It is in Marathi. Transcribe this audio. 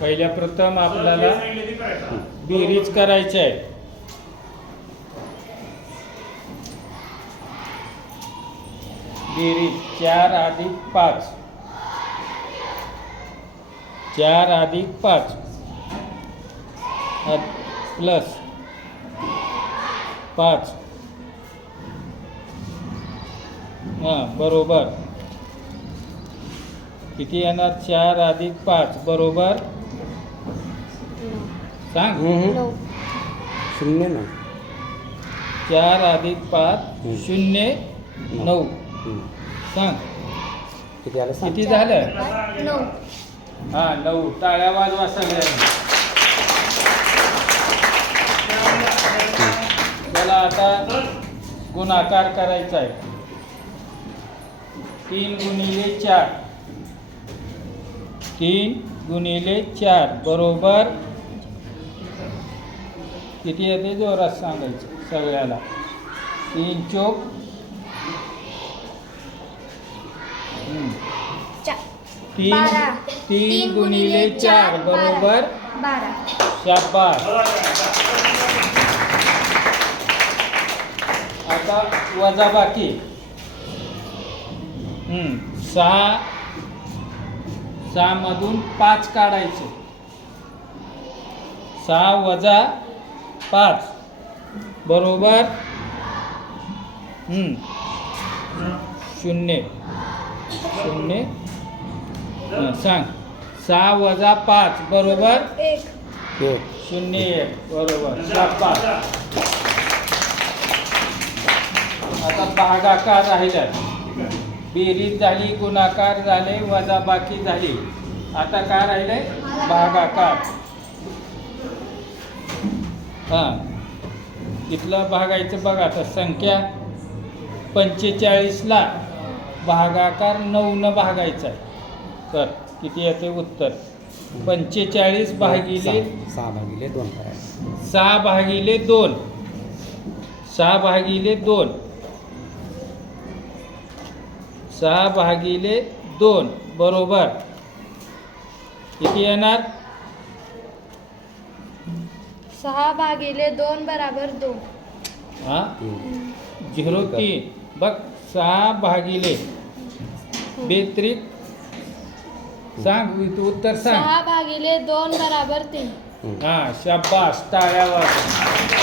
पहिल्या प्रथम आपल्याला बेरीज करायची आहे. बेरीज 4 अधिक 5, 4 अधिक 5 प्लस 5 बरोबर किती येणार? 4 अधिक 5 बरोबर सांग. शून्य ना. 4 अधिक 5 0 9 सांग किती आलं? किती झालं? 9. 9. टाळ्या वाजवा सगळ्यांनी. त्याला आता गुणाकार करायचा आहे. 3 गुणिले 4, 3 गुणिले 4 बरोबर किती येते? जोरात सांगायचं सगळ्याला. 3 चोक 3 गुणिले 4 बरोबर 12. शाबास. आता वजाबाकी 6 मधून 5 काढायचे. 6 वजा 5 बरोबर 0 0 सांग. 6 वजा 5 बरोबर 1. 0 1 बरोबर. शाबास. आता भागाकार राहिला. बेरीज झाली, गुणाकार झाले, वजाबाकी झाली. आता काय राहिले? भागाकार. इथलं भागायचं बघा. आता संख्या 45ला भागाकार 9 भागायचा आहे. तर किती येते उत्तर? 45 भागिले 6 भागिले 2 करायचं. 6 भागिले 2, 6 भागिले 2, 6 भागिले 2 बरोबर किती येणार? 6 भागिले 2 बराबर 2. 0.3 बघ. 6 भागिले बेत्रिक सांग उत्तर सांग. 6 भागिले 2 बराबर 3. शाबास. टाळ्या वाजवा.